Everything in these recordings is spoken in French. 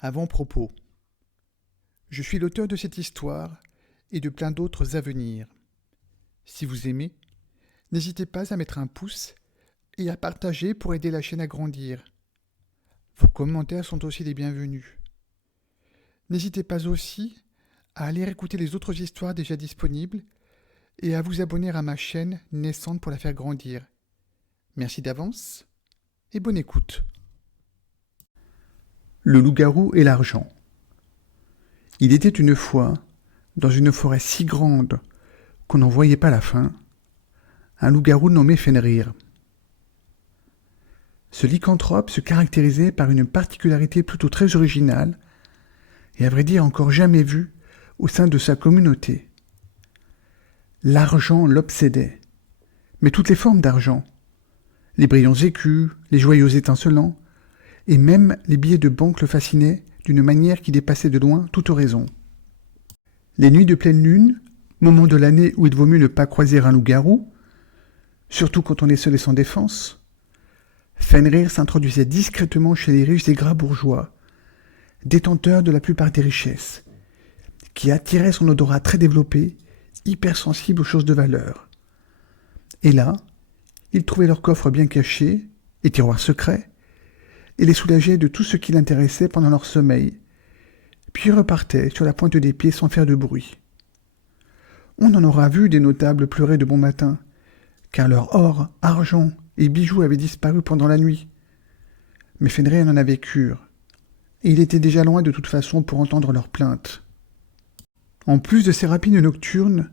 Avant-propos. Je suis l'auteur de cette histoire et de plein d'autres à venir. Si vous aimez, n'hésitez pas à mettre un pouce et à partager pour aider la chaîne à grandir. Vos commentaires sont aussi les bienvenus. N'hésitez pas aussi à aller écouter les autres histoires déjà disponibles et à vous abonner à ma chaîne naissante pour la faire grandir. Merci d'avance et bonne écoute. Le loup-garou et l'argent. Il était une fois, dans une forêt si grande qu'on n'en voyait pas la fin, un loup-garou nommé Fenrir. Ce lycanthrope se caractérisait par une particularité plutôt très originale et à vrai dire encore jamais vue au sein de sa communauté. L'argent l'obsédait, mais toutes les formes d'argent, les brillants écus, les joyaux étincelants, et même les billets de banque le fascinaient d'une manière qui dépassait de loin toute raison. Les nuits de pleine lune, moment de l'année où il vaut mieux ne pas croiser un loup-garou, surtout quand on est seul et sans défense, Fenrir s'introduisait discrètement chez les riches et gras bourgeois, détenteurs de la plupart des richesses, qui attiraient son odorat très développé, hypersensible aux choses de valeur. Et là, il trouvait leurs coffres bien cachés et tiroirs secrets, et les soulageait de tout ce qui l'intéressait pendant leur sommeil, puis repartait sur la pointe des pieds sans faire de bruit. On en aura vu des notables pleurer de bon matin, car leur or, argent et bijoux avaient disparu pendant la nuit. Mais Fenrir en avait cure, et il était déjà loin de toute façon pour entendre leurs plaintes. En plus de ces rapines nocturnes,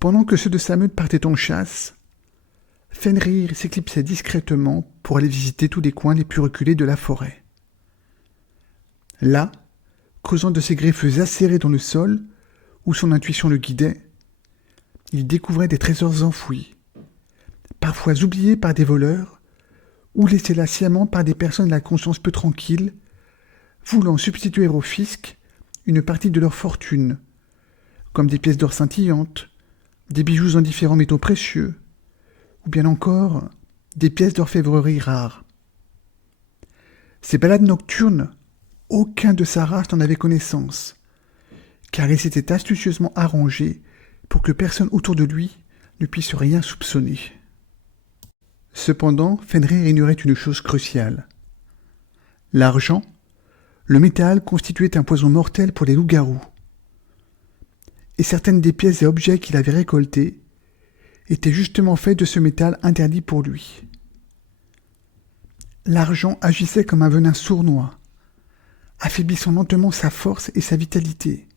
pendant que ceux de sa meute partaient en chasse, Fenrir s'éclipsait discrètement pour aller visiter tous les coins les plus reculés de la forêt. Là, creusant de ses griffes acérées dans le sol, où son intuition le guidait, il découvrait des trésors enfouis, parfois oubliés par des voleurs, ou laissés là sciemment par des personnes à la conscience peu tranquille, voulant substituer au fisc une partie de leur fortune, comme des pièces d'or scintillantes, des bijoux en différents métaux précieux, ou bien encore des pièces d'orfèvrerie rares. Ces balades nocturnes, aucun de sa race n'en avait connaissance, car il s'était astucieusement arrangé pour que personne autour de lui ne puisse rien soupçonner. Cependant, Fenrir ignorait une chose cruciale. L'argent, le métal, constituait un poison mortel pour les loups-garous. Et certaines des pièces et objets qu'il avait récoltés était justement fait de ce métal interdit pour lui. L'argent agissait comme un venin sournois, affaiblissant lentement sa force et sa vitalité.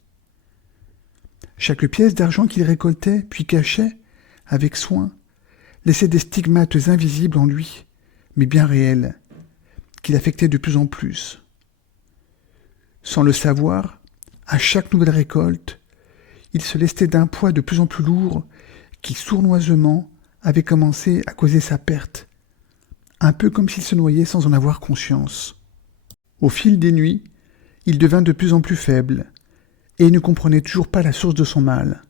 Chaque pièce d'argent qu'il récoltait puis cachait, avec soin, laissait des stigmates invisibles en lui, mais bien réels, qu'il affectait de plus en plus. Sans le savoir, à chaque nouvelle récolte, il se lestait d'un poids de plus en plus lourd qui sournoisement avait commencé à causer sa perte, un peu comme s'il se noyait sans en avoir conscience. Au fil des nuits, il devint de plus en plus faible, et ne comprenait toujours pas la source de son mal.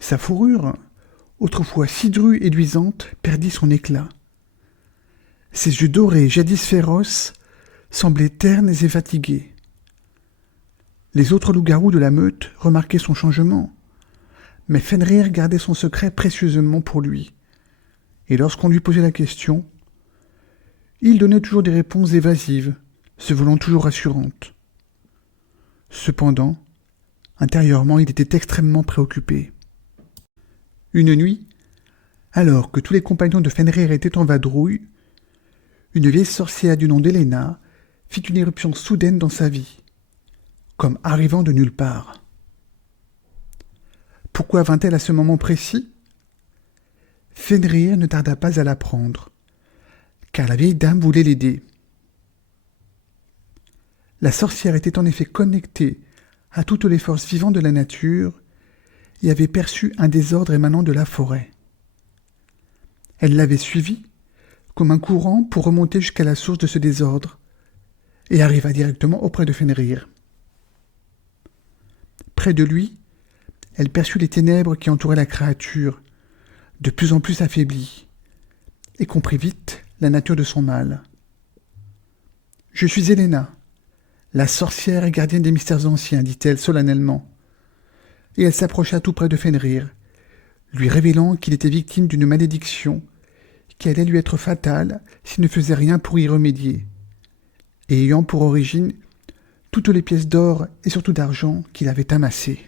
Sa fourrure, autrefois si drue et luisante, perdit son éclat. Ses yeux dorés, jadis féroces, semblaient ternes et fatigués. Les autres loups-garous de la meute remarquaient son changement, mais Fenrir gardait son secret précieusement pour lui, et lorsqu'on lui posait la question, il donnait toujours des réponses évasives, se voulant toujours rassurantes. Cependant, intérieurement, il était extrêmement préoccupé. Une nuit, alors que tous les compagnons de Fenrir étaient en vadrouille, une vieille sorcière du nom d'Helena fit une éruption soudaine dans sa vie, comme arrivant de nulle part. Pourquoi vint-elle à ce moment précis ? Fenrir ne tarda pas à l'apprendre, car la vieille dame voulait l'aider. La sorcière était en effet connectée à toutes les forces vivantes de la nature et avait perçu un désordre émanant de la forêt. Elle l'avait suivi comme un courant pour remonter jusqu'à la source de ce désordre et arriva directement auprès de Fenrir. Près de lui, elle perçut les ténèbres qui entouraient la créature, de plus en plus affaiblie, et comprit vite la nature de son mal. « Je suis Helena, La sorcière est gardienne des mystères anciens, dit-elle solennellement. Et elle s'approcha tout près de Fenrir, lui révélant qu'il était victime d'une malédiction qui allait lui être fatale s'il ne faisait rien pour y remédier, et ayant pour origine toutes les pièces d'or et surtout d'argent qu'il avait amassées.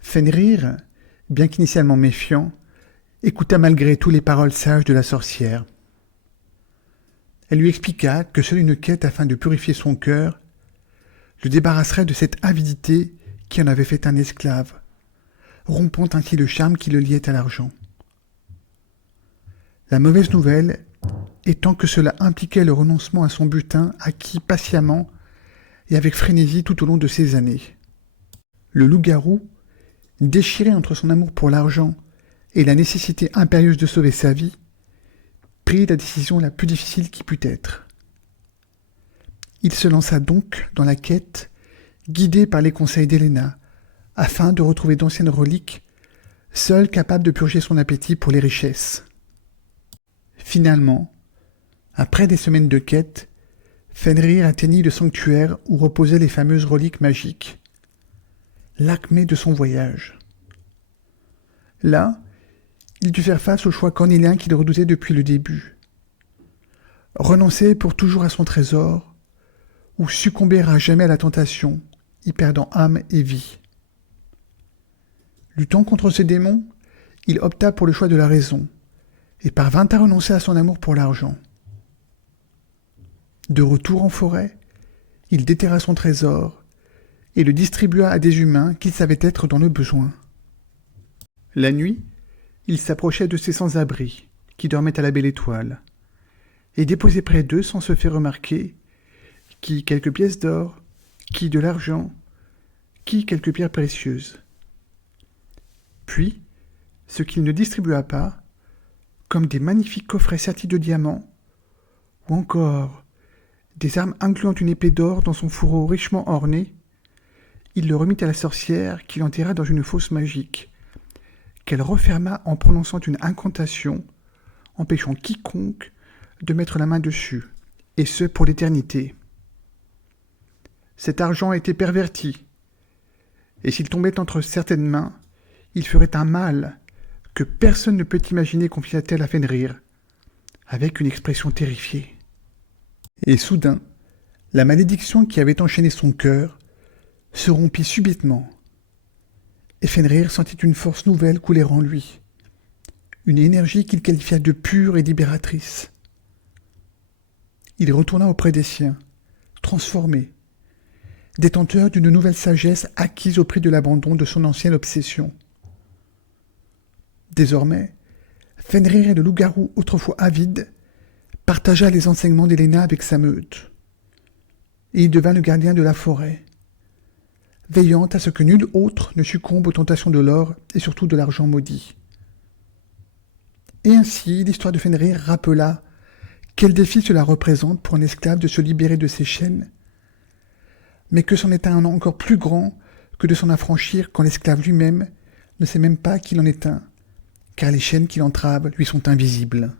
Fenrir, bien qu'initialement méfiant, écouta malgré tout les paroles sages de la sorcière. Elle lui expliqua que seule une quête afin de purifier son cœur le débarrasserait de cette avidité qui en avait fait un esclave, rompant ainsi le charme qui le liait à l'argent. La mauvaise nouvelle étant que cela impliquait le renoncement à son butin acquis patiemment et avec frénésie tout au long de ces années. Le loup-garou, déchiré entre son amour pour l'argent et la nécessité impérieuse de sauver sa vie, prit la décision la plus difficile qui pût être. Il se lança donc dans la quête, guidé par les conseils d'Héléna, afin de retrouver d'anciennes reliques, seules capables de purger son appétit pour les richesses. Finalement, après des semaines de quête, Fenrir atteignit le sanctuaire où reposaient les fameuses reliques magiques, l'acmé de son voyage. Là, il dut faire face au choix cornélien qu'il redoutait depuis le début. Renoncer pour toujours à son trésor, ou succomber à jamais à la tentation, y perdant âme et vie. Luttant contre ces démons, il opta pour le choix de la raison, et parvint à renoncer à son amour pour l'argent. De retour en forêt, il déterra son trésor, et le distribua à des humains qu'il savait être dans le besoin. La nuit, il s'approchait de ces sans-abri, qui dormaient à la belle étoile, et déposait près d'eux sans se faire remarquer, qui quelques pièces d'or, qui de l'argent, qui quelques pierres précieuses. Puis, ce qu'il ne distribua pas, comme des magnifiques coffrets sertis de diamants, ou encore des armes incluant une épée d'or dans son fourreau richement orné, il le remit à la sorcière qui l'enterra dans une fosse magique, qu'elle referma en prononçant une incantation, empêchant quiconque de mettre la main dessus, et ce pour l'éternité. Cet argent était perverti, et s'il tombait entre certaines mains, il ferait un mal que personne ne peut imaginer, confia-t-elle à Fenrir, avec une expression terrifiée. Et soudain, la malédiction qui avait enchaîné son cœur se rompit subitement, et Fenrir sentit une force nouvelle couler en lui, une énergie qu'il qualifia de pure et libératrice. Il retourna auprès des siens, transformé, détenteur d'une nouvelle sagesse acquise au prix de l'abandon de son ancienne obsession. Désormais, Fenrir et le loup-garou, autrefois avide, partagea les enseignements d'Héléna avec sa meute, et il devint le gardien de la forêt, veillant à ce que nul autre ne succombe aux tentations de l'or et surtout de l'argent maudit. Et ainsi, l'histoire de Fenrir rappela quel défi cela représente pour un esclave de se libérer de ses chaînes, mais que c'en est un encore plus grand que de s'en affranchir quand l'esclave lui-même ne sait même pas qu'il en est un, car les chaînes qui l'entravent lui sont invisibles.